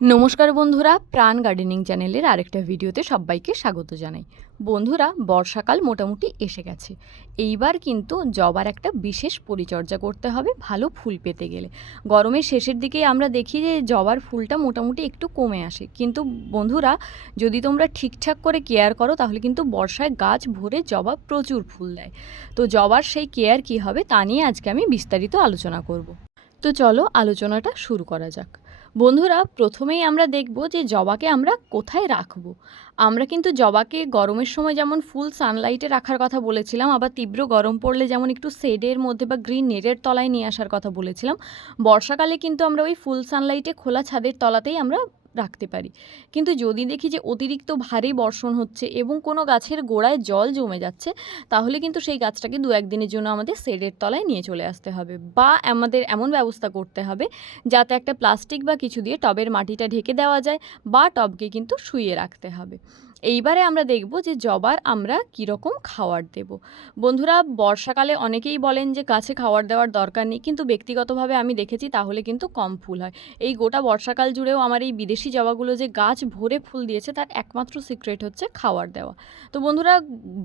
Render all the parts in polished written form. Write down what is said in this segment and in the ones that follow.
নমস্কার বন্ধুরা, প্রাণ গার্ডেনিং চ্যানেলের আরেকটা ভিডিওতে সবাইকে স্বাগত জানাই। বন্ধুরা, বর্ষাকাল মোটামুটি এসে গেছে। এইবার কিন্তু জবার একটা বিশেষ পরিচর্যা করতে হবে ভালো ফুল পেতে গেলে। গরমের শেষের দিকে আমরা দেখি যে জবার ফুলটা মোটামুটি একটু কমে আসে, কিন্তু বন্ধুরা যদি তোমরা ঠিকঠাক করে কেয়ার করো তাহলে কিন্তু বর্ষায় গাছ ভরে জবা প্রচুর ফুল দেয়। তো জবার সেই কেয়ার কী হবে তা নিয়ে আজকে আমি বিস্তারিত আলোচনা করব। তো চলো আলোচনাটা শুরু করা যাক। বন্ধুরা, প্রথমেই আমরা দেখব যে জবাকে আমরা কোথায় রাখবো। আমরা কিন্তু জবাকে গরমের সময় যেমন ফুল সানলাইটে রাখার কথা বলেছিলাম, আবার তীব্র গরম পড়লে যেমন একটু শেডের মধ্যে বা গ্রিন নেটের তলায় নিয়ে আসার কথা বলেছিলাম, বর্ষাকালে কিন্তু আমরা ওই ফুল সানলাইটে খোলা ছাদের তলাতেই আমরা রাখতে পারি। কিন্তু যদি দেখি যে অতিরিক্ত ভারী বর্ষণ হচ্ছে এবং কোনো গাছের গোড়ায় জল জমে যাচ্ছে, তাহলে কিন্তু সেই গাছটাকে দু একদিনের জন্য আমাদের শেডের তলায় নিয়ে চলে আসতে হবে, বা আমাদের এমন ব্যবস্থা করতে হবে যাতে একটা প্লাস্টিক বা কিছু দিয়ে টবের মাটিটা ঢেকে দেওয়া যায়, বা টবকে কিন্তু শুইয়ে রাখতে হবে। এইবারে আমরা দেখব যে জবার আমরা কীরকম খাবার দেব। বন্ধুরা, বর্ষাকালে অনেকেই বলেন যে গাছে খাবার দেওয়ার দরকার নেই, কিন্তু ব্যক্তিগতভাবে আমি দেখেছি তাহলে কিন্তু কম ফুল হয়। এই গোটা বর্ষাকাল জুড়েও আমার এই বিদেশি জবাগুলো যে গাছ ভরে ফুল দিয়েছে তার একমাত্র সিক্রেট হচ্ছে খাবার দেওয়া। তো বন্ধুরা,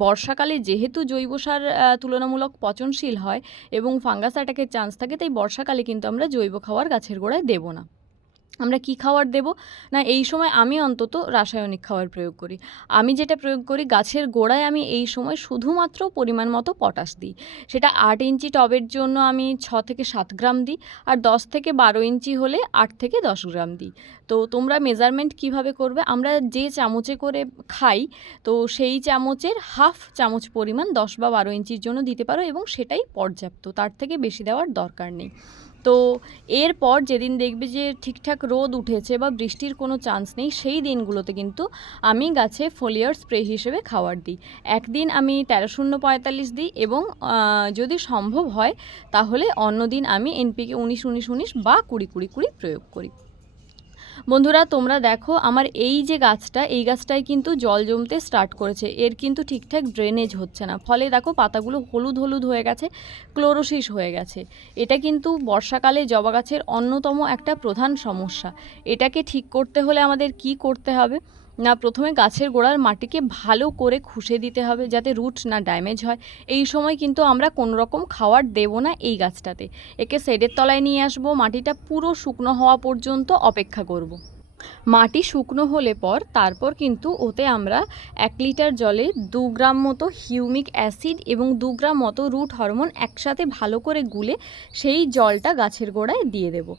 বর্ষাকালে যেহেতু জৈব সার তুলনামূলক পচনশীল হয় এবং ফাঙ্গাস অ্যাটাকের চান্স থাকে, তাই বর্ষাকালে কিন্তু আমরা জৈব খাবার গাছের গোড়ায় দেব না। আমরা কি খাবার দেব না, এই সময় আমি অন্তত রাসায়নিক খাবার প্রয়োগ করি। আমি যেটা প্রয়োগ করি, গাছের গোড়ায় আমি এই সময় শুধুমাত্র পরিমাণ মতো পটাশ দিই। সেটা 8 ইঞ্চি টবের জন্য আমি 6 থেকে 7 গ্রাম দিই, আর 10 থেকে 12 ইঞ্চি হলে 8 থেকে 10 গ্রাম দিই। তো তোমরা মেজারমেন্ট কিভাবে করবে, আমরা যে চামচে করে খাই তো সেই চামচের হাফ চামচ পরিমাণ 10 বা 12 ইঞ্চির জন্য দিতে পারো, এবং সেটাই পর্যাপ্ত, তার থেকে বেশি দেওয়ার দরকার নেই। তো এরপর যেদিন দেখবে যে ঠিকঠাক রোদ উঠেছে বা বৃষ্টির কোনো চান্স নেই, সেই দিনগুলোতে কিন্তু আমি গাছে ফোলিয়ার স্প্রে হিসেবে খাবার দিই। একদিন আমি 13-0-45 দিই, এবং যদি সম্ভব হয় তাহলে অন্য দিন আমি এনপিকে 19-19-19 বা 20-20-20 প্রয়োগ করি। বন্ধুরা, তোমরা দেখো আমার এই যে গাছটা, এই গাছটায় কিন্তু জল জমতে স্টার্ট করেছে, এর কিন্তু ঠিকঠাক ড্রেনেজ হচ্ছে না, ফলে দেখো পাতাগুলো হলুদ হলুদ হয়ে গেছে, ক্লোরোসিস হয়ে গেছে। এটা কিন্তু বর্ষাকালে জবা গাছের অন্যতম একটা প্রধান সমস্যা। এটাকে ঠিক করতে হলে আমাদের কি করতে হবে না, প্রথমে গাছের গোড়ার মাটিকে ভালো করে খুশে দিতে হবে যাতে রুট না ড্যামেজ হয়। এই সময় কিন্তু আমরা কোনো রকম খাবার দেবো না এই গাছটাতে। একে শেডের তলায় নিয়ে আসবো, মাটিটা পুরো শুকনো হওয়া পর্যন্ত অপেক্ষা করব। মাটি শুকনো হলে তারপর কিন্তু ওতে আমরা 1 লিটার জলে 2 গ্রাম মতো হিউমিক অ্যাসিড এবং 2 গ্রাম মতো রুট হরমোন একসাথে ভালো করে গুলে সেই জলটা গাছের গোড়ায় দিয়ে দেব।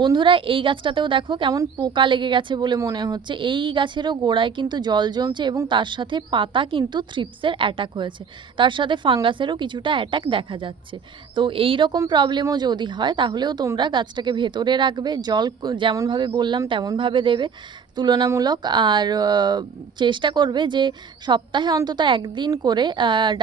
বন্ধুরা, এই গাছটাতেও দেখো কেমন পোকা লেগে গেছে বলে মনে হচ্ছে। এই গাছেরও গোড়ায় কিন্তু জল জমছে এবং তার সাথে পাতা কিন্তু থ্রিপসের অ্যাটাক হয়েছে, তার সাথে ফাঙ্গাসেরও কিছুটা অ্যাটাক দেখা যাচ্ছে। তো এই রকম প্রবলেমও যদি হয় তাহলেও তোমরা গাছটাকে ভেতরে রাখবে, জল যেমনভাবে বললাম তেমনভাবে দেবে তুলনামূলক, আর চেষ্টা করবে যে সপ্তাহে অন্তত একদিন করে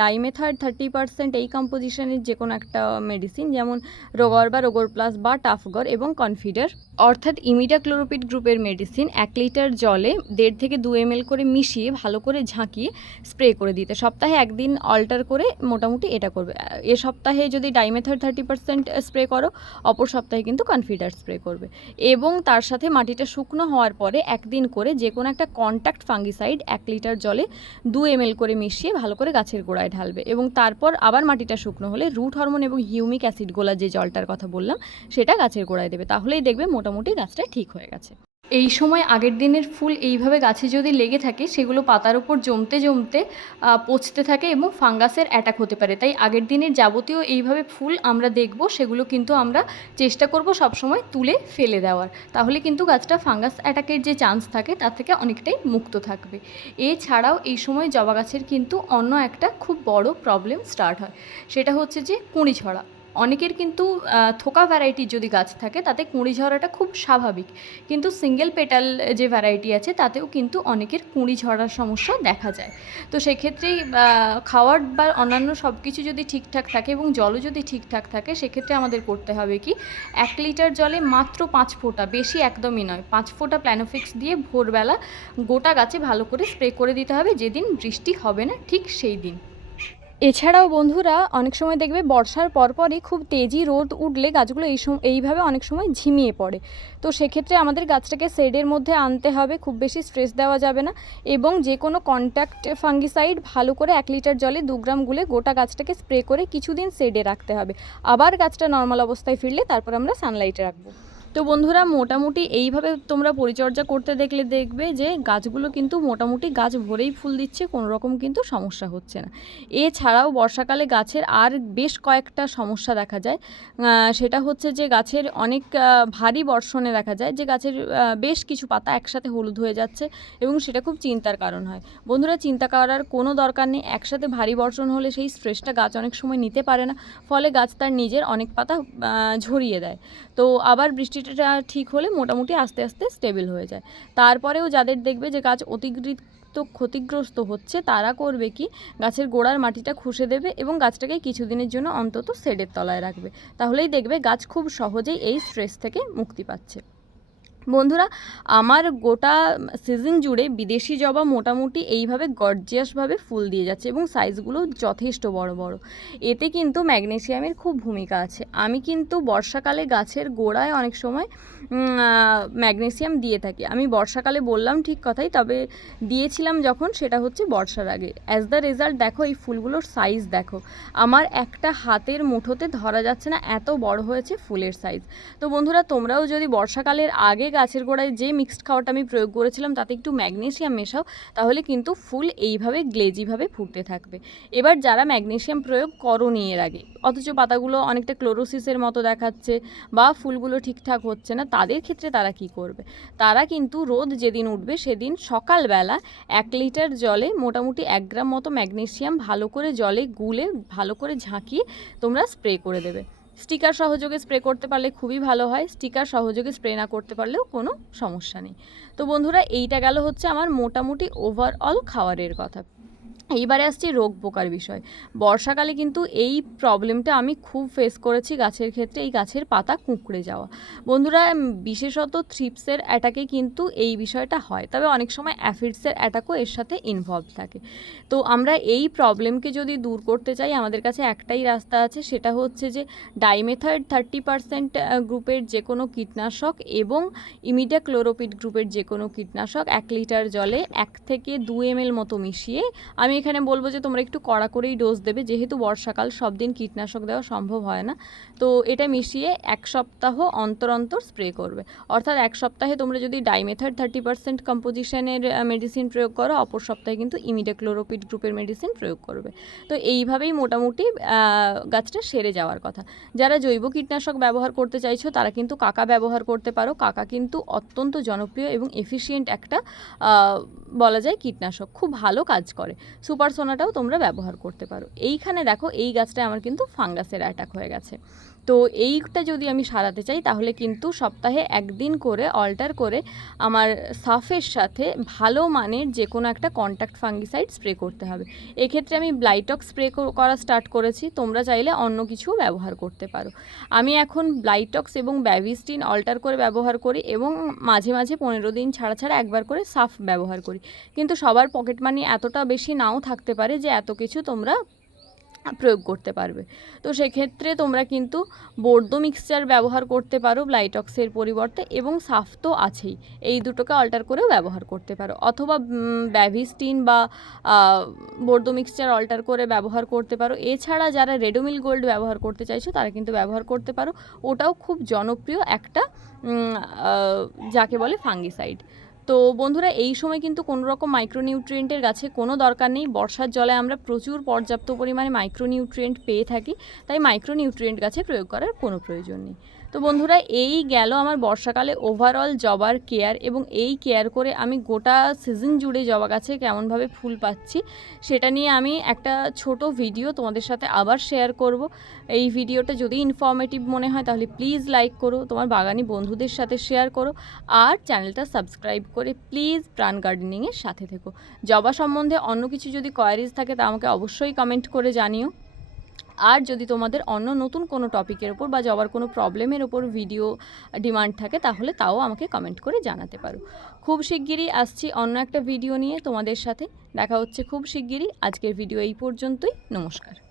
ডাইমেথার্ড 30% এই কম্পোজিশনের যে কোনো একটা মেডিসিন, যেমন রোগর বা রোগর প্লাস বা টাফগর এবং কনফিডার, অর্থাৎ ইমিডাক্লোরোপিড গ্রুপের মেডিসিন 1 লিটার জলে 1.5 থেকে 2 ml করে মিশিয়ে ভালো করে ঝাঁকিয়ে স্প্রে করে দিতে। সপ্তাহে একদিন অল্টার করে মোটামুটি এটা করবে। এ সপ্তাহে যদি ডাইমেথার্ড 30% স্প্রে করো, অপর সপ্তাহে কিন্তু কনফিডার স্প্রে করবে, এবং তার সাথে মাটিটা শুকনো হওয়ার পরে একদিন করে যে কোনো একটা কন্ট্যাক্ট ফাঙ্গিসাইড 1 লিটার জলে 2 ml করে মিশিয়ে ভালো করে গাছের গোড়ায় ঢালবে, এবং তারপর আবার মাটিটা শুকনো হলে রুট হরমোন এবং হিউমিক অ্যাসিড গোলা যে জলটার কথা বললাম সেটা গাছের গোড়ায় দেবে। তাহলেই দেখবে মোটামুটি গাছটা ঠিক হয়ে গেছে। এই সময় আগের দিনের ফুল এইভাবে গাছে যদি লেগে থাকে, সেগুলো পাতার উপর জমতে জমতে পচতে থাকে এবং ফাঙ্গাসের অ্যাটাক হতে পারে। তাই আগের দিনের যাবতীয় এইভাবে ফুল আমরা দেখব, সেগুলো কিন্তু আমরা চেষ্টা করব সবসময় তুলে ফেলে দেওয়ার, তাহলে কিন্তু গাছটা ফাঙ্গাস অ্যাটাকের যে চান্স থাকে তার থেকে অনেকটাই মুক্ত থাকবে। এছাড়াও এই সময় জবা গাছের কিন্তু অন্য একটা খুব বড় প্রবলেম স্টার্ট হয়, সেটা হচ্ছে যে কুঁড়ি ঝরা। অনেকের কিন্তু থোকা ভ্যারাইটির যদি গাছ থাকে তাতে কুঁড়ি ঝরাটা খুব স্বাভাবিক, কিন্তু সিঙ্গেল পেটাল যে ভ্যারাইটি আছে তাতেও কিন্তু অনেকের কুঁড়ি ঝরার সমস্যা দেখা যায়। তো সেক্ষেত্রেই খাওয়ার বা অন্যান্য সব কিছু যদি ঠিকঠাক থাকে এবং জলও যদি ঠিকঠাক থাকে, সেক্ষেত্রে আমাদের করতে হবে কি, 1 লিটার জলে মাত্র 5 ফোঁটা, বেশি একদমই নয়, 5 ফোঁটা প্ল্যানোফিক্স দিয়ে ভোরবেলা গোটা গাছে ভালো করে স্প্রে করে দিতে হবে, যেদিন বৃষ্টি হবে না ঠিক সেই দিন। এছাড়াও বন্ধুরা অনেক সময় দেখবে বর্ষার পরপরই খুব তেজি রোদ উঠলে গাছগুলো এইভাবে অনেক সময় ঝিমিয়ে পড়ে। তো সেক্ষেত্রে আমাদের গাছটাকে শেডের মধ্যে আনতে হবে, খুব বেশি স্ট্রেস দেওয়া যাবে না, এবং যে কোনো কন্ট্যাক্ট ফাঙ্গিসাইড ভালো করে 1 লিটার জলে 2 গ্রাম গুলে গোটা গাছটাকে স্প্রে করে কিছুদিন শেডে রাখতে হবে। আবার গাছটা নর্মাল অবস্থায় ফিরলে তারপর আমরা সানলাইটে রাখবো। তো বন্ধুরা মোটামুটি এইভাবে তোমরা পরিচর্যা করতে দেখবে যে গাছগুলো কিন্তু মোটামুটি গাছ ভরেই ফুল দিচ্ছে, কোনো রকম কিন্তু সমস্যা হচ্ছে না। এছাড়াও বর্ষাকালে গাছের আর বেশ কয়েকটা সমস্যা দেখা যায়। সেটা হচ্ছে যে গাছের অনেক ভারী বর্ষণে দেখা যায় যে গাছের বেশ কিছু পাতা একসাথে হলুদ হয়ে যাচ্ছে, এবং সেটা খুব চিন্তার কারণ হয়। বন্ধুরা চিন্তা করার কোনো দরকার নেই, একসাথে ভারী বর্ষণ হলে সেই স্ট্রেসটা গাছ অনেক সময় নিতে পারে না, ফলে গাছ তার নিজের অনেক পাতা ঝরিয়ে দেয়। তো আবার বৃষ্টিটা ঠিক হলে মোটামুটি আস্তে আস্তে স্টেবল হয়ে যায়। তারপরেও যাদের দেখবে যে গাছ অতিরিক্ত ক্ষতিগ্রস্ত হচ্ছে, তারা করবে কি, গাছের গোড়ার মাটিটা খুসে দেবে এবং গাছটাকে কিছুদিনের জন্য অন্তত শেডের তলায় রাখবে। তাহলেই দেখবে গাছ খুব সহজেই এই স্ট্রেস থেকে মুক্তি পাচ্ছে। বন্ধুরা আমার গোটা সিজন জুড়ে বিদেশি জবা মোটামুটি এইভাবে গর্জিয়াসভাবে ফুল দিয়ে যাচ্ছে এবং সাইজগুলো যথেষ্ট বড় বড়। এতে কিন্তু ম্যাগনেসিয়ামের খুব ভূমিকা আছে। আমি কিন্তু বর্ষাকালে গাছের গোড়ায় অনেক সময় ম্যাগনেসিয়াম দিয়ে থাকি। আমি বর্ষাকালে বললাম ঠিক কথাই, তবে দিয়েছিলাম যখন সেটা হচ্ছে বর্ষার আগে। অ্যাজ দ্য রেজাল্ট দেখো এই ফুলগুলোর সাইজ দেখো, আমার একটা হাতের মুঠোতে ধরা যাচ্ছে না, এত বড় হয়েছে ফুলের সাইজ। তো বন্ধুরা তোমরাও যদি বর্ষাকালের আগে গাছের গোড়ায় যে মিক্সড খাওয়াটা আমি প্রয়োগ করেছিলাম তাতে একটু ম্যাগনেসিয়াম মেশাও, তাহলে কিন্তু ফুল এইভাবে গ্লেজিভাবে ফুটতে থাকবে। এবার যারা ম্যাগনেসিয়াম প্রয়োগ করোনি এর আগে, অথচ পাতাগুলো অনেকটা ক্লোরোসিসের মতো দেখাচ্ছে বা ফুলগুলো ঠিকঠাক হচ্ছে না, তাদের ক্ষেত্রে তারা কি করবে? তারা কিন্তু রোদ যেদিন উঠবে সেদিন সকালবেলা 1 লিটার জলে মোটামুটি 1 গ্রাম মতো ম্যাগনেসিয়াম ভালো করে জলে গুলে ভালো করে ঝাঁকিয়ে তোমরা স্প্রে করে দেবে। স্টিকার সহযোগে স্প্রে করতে পারলে খুবই ভালো হয়, স্টিকার সহযোগে স্প্রে না করতে পারলেও কোনো সমস্যা নেই। তো বন্ধুরা এইটা গেল হচ্ছে আমার মোটামুটি ওভারঅল খাওয়ারের কথা। এইবারে আসছি রোগ পোকার বিষয়। বর্ষাকালে কিন্তু এই প্রবলেমটা আমি খুব ফেস করেছি গাছের ক্ষেত্রে, এই গাছের পাতা কুঁকড়ে যাওয়া। বন্ধুরা বিশেষত থ্রিপসের অ্যাটাকে কিন্তু এই বিষয়টা হয়, তবে অনেক সময় অ্যাফিডসের অ্যাটাকও এর সাথে ইনভলভ থাকে। তো আমরা এই প্রবলেমকে যদি দূর করতে চাই, আমাদের কাছে একটাই রাস্তা আছে, সেটা হচ্ছে যে ডাইমেথয়েড 30% গ্রুপের যে কোনো কীটনাশক এবং ইমিডাক্লোরোপিড গ্রুপের যে কোনো কীটনাশক 1 লিটার জলে 1 থেকে 2 ml মতো মিশিয়ে, আমি এখানে বলবো যে তোমরা একটু কড়া করেই ডোজ দেবে, যেহেতু বর্ষাকাল সব দিন কীটনাশক দেওয়া সম্ভব হয় না। তো এটা মিশিয়ে 1 সপ্তাহ অন্তর অন্তর স্প্রে করবে। অর্থাৎ 1 সপ্তাহে তোমরা যদি ডাইমেথয়েড 30% কম্পোজিশনের মেডিসিন প্রয়োগ করো, অপর সপ্তাহে কিন্তু ইমিডাক্লোরোপিড গ্রুপের মেডিসিন প্রয়োগ করবে। তো এইভাবেই মোটামুটি গাছটা সেরে যাওয়ার কথা। যারা জৈব কীটনাশক ব্যবহার করতে চাইছো তারা কিন্তু কাকা ব্যবহার করতে পারো। কাকা কিন্তু অত্যন্ত জনপ্রিয় এবং এফিশিয়েন্ট একটা বলা যায় কীটনাশক, খুব ভালো কাজ করে। সুপার সোনাটাও তোমরা ব্যবহার করতে পারো। এইখানে দেখো এই গাছটায় আমার কিন্তু ফাঙ্গাসের অ্যাটাক হয়ে গেছে। তো এইটা যদি আমি সারাতে চাই তাহলে কিন্তু সপ্তাহে 1 দিন করে অল্টার করে আমার সাফের সাথে ভালো মানের যে কোনো একটা কন্ট্যাক্ট ফাঙ্গিসাইড স্প্রে করতে হবে। এক্ষেত্রে আমি ব্লাইটক্স স্প্রে করা স্টার্ট করেছি, তোমরা চাইলে অন্য কিছুও ব্যবহার করতে পারো। আমি এখন ব্লাইটক্স এবং ব্যাভিস্টিন অল্টার করে ব্যবহার করি এবং মাঝে মাঝে 15 দিন ছাড়া ছাড়া একবার করে সাফ ব্যবহার করি। কিন্তু সবার পকেট মানি এতটা বেশি নাও থাকতে পারে যে এত কিছু তোমরা প্রয়োগ করতে পারবে। তো সেক্ষেত্রে তোমরা কিন্তু বোর্ডো মিক্সচার ব্যবহার করতে পারো ব্লাইটক্সের পরিবর্তে, এবং সাফ তো আছেই, এই দুটোকে অল্টার করেও ব্যবহার করতে পারো, অথবা ব্যাভিস্টিন বা বোর্ডো মিক্সচার অল্টার করে ব্যবহার করতে পারো। এছাড়া যারা রেডোমিল গোল্ড ব্যবহার করতে চাইছো তারা কিন্তু ব্যবহার করতে পারো, ওটাও খুব জনপ্রিয় একটা যাকে বলে ফাঙ্গিসাইড। তো বন্ধুরা এই সময় কিন্তু কোনো রকম মাইক্রোনিউট্রিয়েন্টের গাছে কোনো দরকার নেই। বর্ষার জলে আমরা প্রচুর পর্যাপ্ত পরিমাণে মাইক্রোনিউট্রিয়েন্ট পেয়ে থাকি, তাই মাইক্রোনিউট্রিয়েন্ট গাছে প্রয়োগ করার কোনো প্রয়োজন নেই। তো বন্ধুরা এই গেল আমার বর্ষাকালে ওভারঅল জবার কেয়ার, এবং এই কেয়ার করে আমি গোটা সিজন জুড়ে জবা গাছে কেমনভাবে ফুল পাচ্ছি সেটা নিয়ে আমি একটা ছোট ভিডিও তোমাদের সাথে আবার শেয়ার করব। এই ভিডিওটা যদি ইনফরমেটিভ মনে হয় তাহলে প্লিজ লাইক করো, তোমার বাগানি বন্ধুদের সাথে শেয়ার করো, আর চ্যানেলটা সাবস্ক্রাইব করে প্লিজ প্রাণ গার্ডেনিংয়ের সাথে থেকো। জবা সম্বন্ধে অন্য কিছু যদি কোয়ারিজ থাকে তা আমাকে অবশ্যই কমেন্ট করে জানিও। আর যদি তোমাদের অন্য নতুন কোনো টপিকের ওপর বা জবার কোনো প্রবলেমের ওপর ভিডিও ডিমান্ড থাকে তাহলে তাও আমাকে কমেন্ট করে জানাতে পারো। খুব শিগগিরই আসছি অন্য একটা ভিডিও নিয়ে তোমাদের সাথে। দেখা হচ্ছে খুব শিগগিরই। আজকের ভিডিও এই পর্যন্তই। নমস্কার।